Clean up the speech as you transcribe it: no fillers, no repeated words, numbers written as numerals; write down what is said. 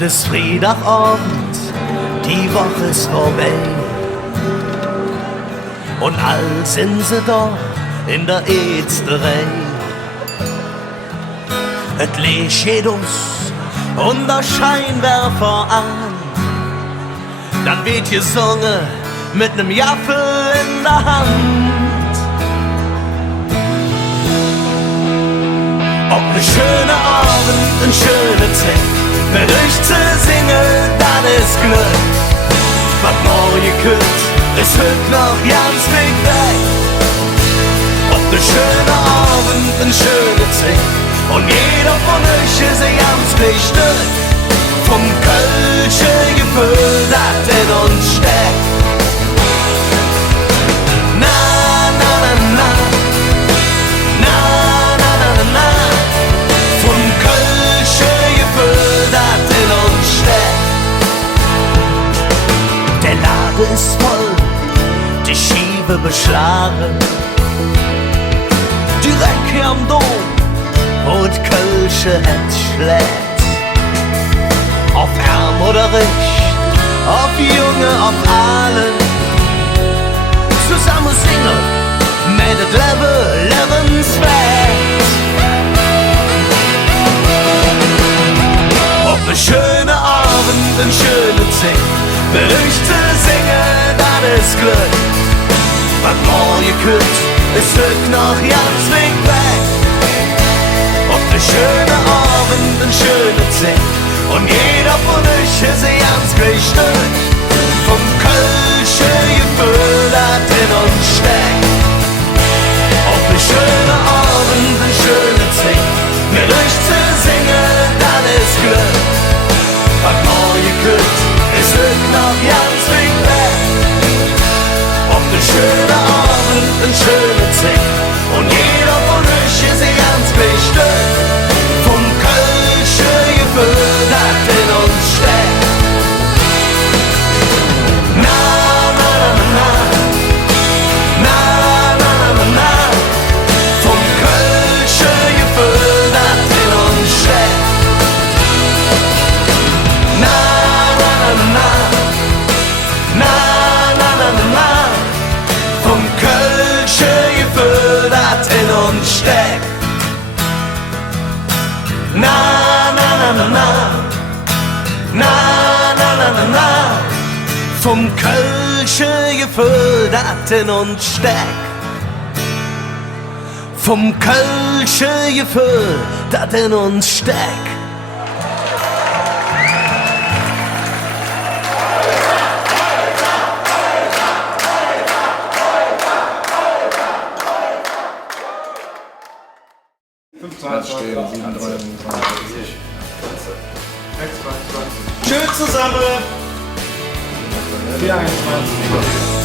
Es ist Freitagabend, die Woche ist vorbei. Und all sind sie da in der Ätzterei. Et Licht geht aus und der Scheinwerfer an. Dann wird gesungen mit nem Jaffel in der Hand. Ob ne schöne Abend, ne schöne Zeit, wenn ich zu singen, dann ist Glück. Was morgen kommt, ist heute noch ganz weit weg. Ob ne schöne Abend, ne schöne Zeit, und jeder von euch ist ein ganz gleich Stück vom Kölschen Gefühl, das in uns steckt. Na, na, na, na, na, na, na, na, na, vom Kölschen Gefühl, das in uns steckt. Der Laden ist voll, die Schiebe beschlagen, direkt hier am Dom, wo die Kölsche het schlägt. Auf Arm oder Recht, auf Junge, auf alle, zusammen singen, mit et lebenswert. Ob ne schöne Abend, ne schöne Zeit, will ich zu singen, das ist Glück. Was morgen kommt, ist heute noch ganz weit weg. Ob ne schöne Abend, ne schöne Zeit, und jeder von euch ist ein ganz gleich Stück vom Kölschen Gefühl, das in uns steckt. Ob ne schöne Abend, ne schöne Zeit, mit euch zu singen, das ist Glück. Was morgen kommt, ist heute noch ganz weit weg. Ob ne schöne Abend, ne schöne Zeit, und jeder von euch ist ein ganz gleich Stück vom Kölschen Gefühl, das in uns steckt. Na, na, na, na, na, na, na, na, na, vom Kölschen Gefühl, das in uns steckt. Na, na, na, na, na, na, na, na, na, vom Kölschen Gefühl, das in uns steckt. Na, na, na, na, na, na, na, na, na, na, vom Kölschen Gefühl, das in uns steckt. Vom Kölschen Gefühl, das in uns steckt. Stehen, 7,33. Tschüss zusammen. 4,21.